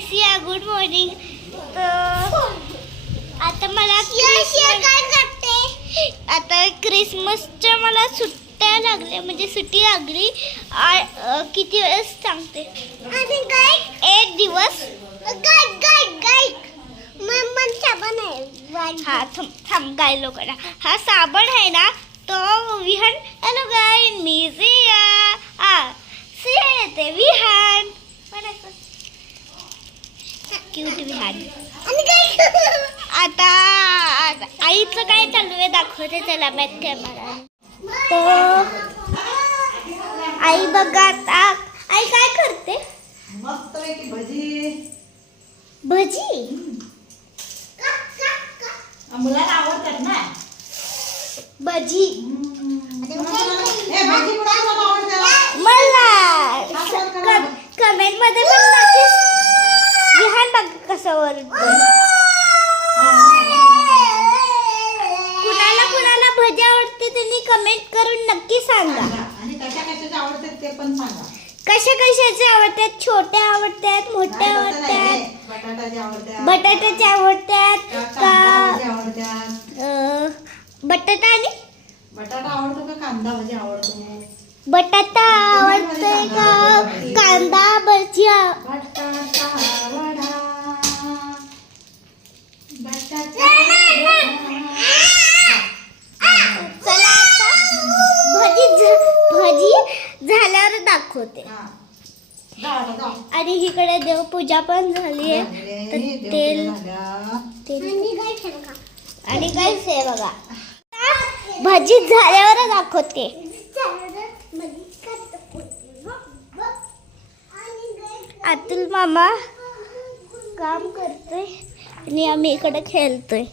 निसिया good morning. तर आता मला काय करते आता क्रिसमसच्या मला सुट्ट्या लागल्या म्हणजे सुट्टी लागली. किती वेळेस सांगते. एक दिवस हा थांब गाय लोकांना हा साबण आहे ना तो विहान. हॅलो गाय मी सिया येते विहान क्यूट विहान. आता आईचं काय चालू आहे दाखवते चला बॅक कॅमेरा. तर आई बघा आता आई काय करते. मस्त भजी भजी मुलांना आवडतात ना भजी. मला कमेंट मध्ये पण नक्कीच विहान बघ कसं ओरडतो. कुणाला भजी आवडते त्यांनी कमेंट करून नक्की सांगा. आणि कशाचे आवडतात ते पण सांगा. कशाचे आवडतात. छोट्या आवडतात मोठ्या आवडतात बटाट्याचे आवडतात का बटाटा आवडतो का कांदा भजी आवडतो. बटाटा आवडतोय का कांदा भजी. बटाटा वडा चला आता भजी झाल्यावर दाखवते. आणि इकडे देवपूजा पण झाली आहे. तेल आणि काय से बघा भजी झाल्यावर दाखवते. अतुल मामा काम करतोय आणि आम्ही इकडे खेळतोय.